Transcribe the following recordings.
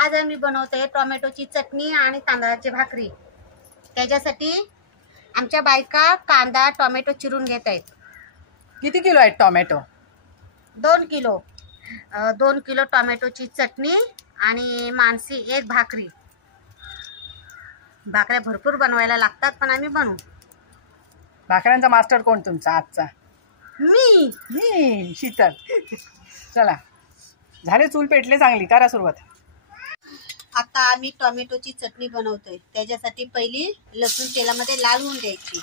आज आम्ही बनवतोय टोमॅटोची चटणी आणि तांदळाची भाकरी। त्याच्यासाठी आमच्या बायका कांदा टोमॅटो चिरून घेत आहेत। किती किलो आहेत टोमॅटो? 2 किलो। 2 किलो टोमॅटोची चटणी आणि मानसी एक भाकरी। भाकऱ्या भरपूर बनवायला लागतात पण आम्ही बनवू। भाकऱ्यांचा मास्टर कोण तुमचा आजचा? मी शीतल। चला झाले, चूल पेटले, चांगली करा सुरुवात। आता आम्ही टोमॅटोची चटणी बनवतोय। त्याच्यासाठी पहिली लसूण तेलामध्ये लाल होऊन द्यायची।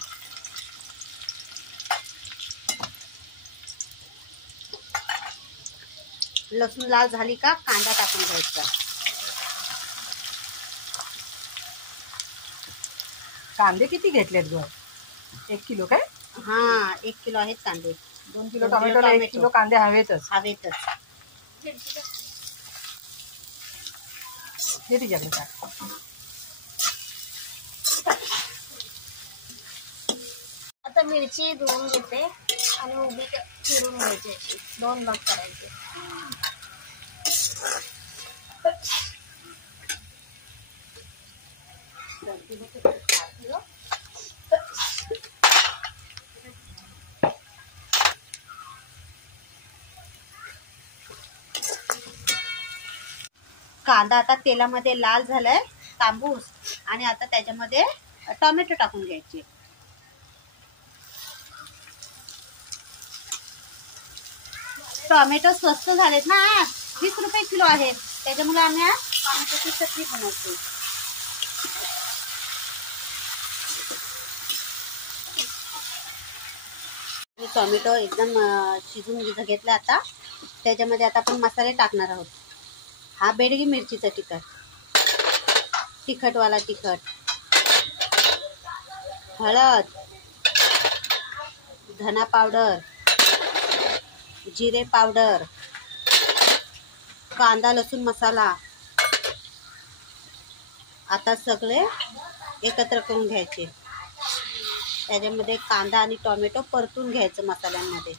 लसूण लाल झाली का कांदा टाकून घ्यायचा। कांदे किती घेतलेत ग? 1 किलो काय? हा 1 किलो आहेत कांदे। 2 किलो टोमॅटोला 1 किलो कांदे हवेतच। हे तिच्याकडे टाक। आता मिरची धुवून घेते आणि उभी चिरून घ्यायची, अशी 2 भाग करायचे। कांदा आता तेलामध्ये लाल झालाय तांबूस, आणि आता त्याच्यामध्ये टोमॅटो टाकून घ्यायचे। टोमॅटो स्वस्त झालेत ना, 20 रुपये किलो आहेत। त्याच्यामुळे आम्ही टोमॅटोची चटणी बनवतो। टोमॅटो एकदम शिजून घेतला। आता त्याच्यामध्ये आता आपण मसाले टाकणार आहोत। हा बेडगी मिरचीचा तिखटवाला तिखट, हळद, धना पावडर, जिरे पावडर, कांदा लसूण मसाला। आता सगळे एकत्र करून घ्यायचे। त्याच्यामध्ये कांदा आणि टोमॅटो परतून घ्यायचं मसाल्यांमध्ये।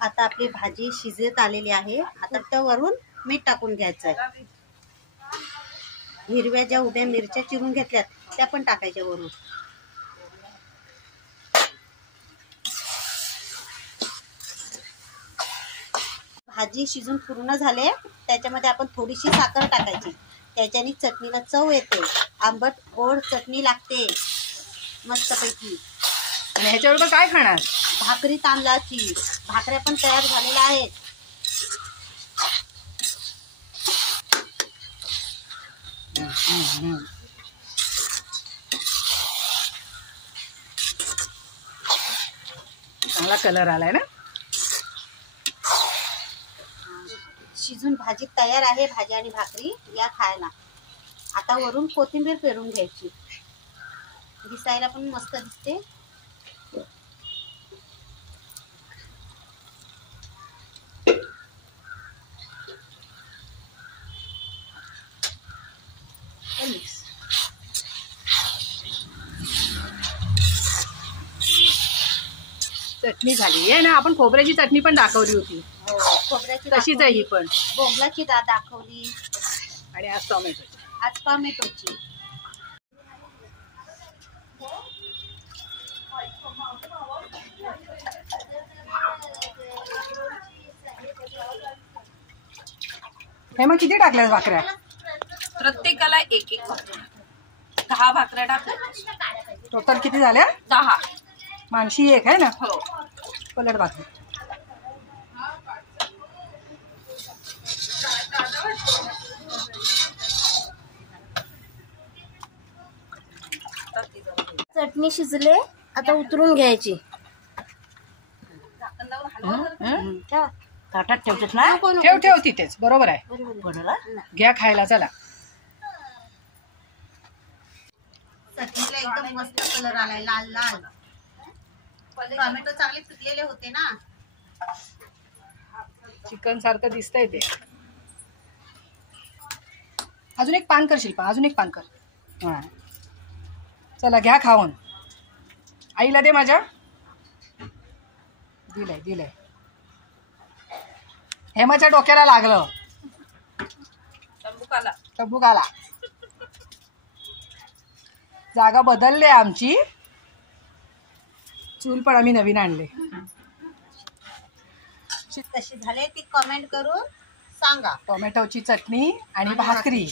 आता आपली भाजी शिजत आलेली आहे। आता त्यावरून मीठ टाकून घ्यायचंय। हिरव्या ज्या उभ्या मिरच्या चिरून घेतल्यात त्या पण टाकायच्या वरून। भाजी शिजून पूर्ण झाले, त्याच्यामध्ये आपण थोडीशी साखर टाकायची। त्याच्याने चटणीला चव येते, आंबट गोड चटणी लागते मस्तपैकी। आणि ह्याच्याबरोबर काय खाणार? भाकरी तांदळाची। भाकऱ्या पण तयार झालेल्या आहेत। चांगला कलर आलाय ना। शिजून भाजी तयार आहे। भाजी आणि भाकरी या खायला। आता वरून कोथिंबीर पेरून घ्यायची, दिसायला पण मस्त दिसते। चटणी झाली आहे ना। आपण खोबऱ्याची चटणी पण दाखवली होती। हो, खोबऱ्याची तशीच आहे ही पण। बोंबलाची दाखवली आणि आज टोमॅटोची। हे मग किती टाकल्यास भाकऱ्या? प्रत्येकाला 1-1 भाकरी। 10 भाकऱ्या टाकल्या। टोटल किती झाल्या? 10। मानशी एक आहे ना? हो। पलट भाकरी। चटणी शिजले, आता उतरून घ्यायची। ताटात ठेवतेस ना? ठेव तिथेच, बरोबर आहे। घ्या खायला, चला। चटणीला एकदम मस्त कलर आलाय, लाल लाल। टोमॅटो चांगले पिकलेले होते ना, चिकन सारखं दिसतंय ते। अजून एक पान कर शिल्पा, अजून एक पान कर। हा चला घ्या खाऊन। आईला दे माझ्या। दिलंय दिलंय. हेमाच्या डोक्याला लागलं. तंबूक आला. जागा बदलली आमची. चूल पण आम्ही नवीन आणले. कशी झाले ती कमेंट करून सांगा. टोमॅटोची चटणी आणि भाकरी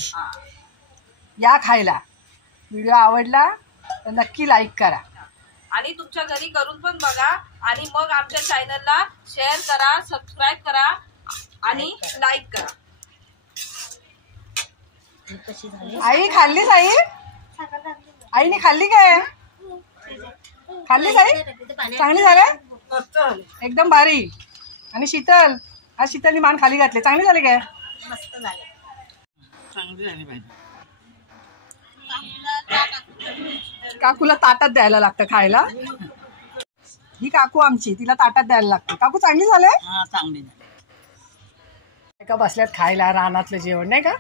या खायला. व्हिडिओ आवडला तर नक्की लाईक करा आणि तुमच्या घरी करून पण बघा आणि मग आमच्या चॅनलला शेअर करा, सबस्क्राईब करा आणि लाईक करा. कशी झाली आई? खाल्लीस आई? आईने खाल्ली काय? खाल्लीस आई? चांगली झाले एकदम भारी. आणि शीतल, आज शीतलनी मान खाली घातले. चांगली झाली काय? मस्त झाले. चांगली झाली पाहिजे. काकूला ताटात द्यायला लागतं खायला. ही काकू आमची, तिला ताटात द्यायला लागतं. काकू चांगली झाले? हा चांगली झाली. एका बसल्यात खायला रानातलं जेवण नाही का?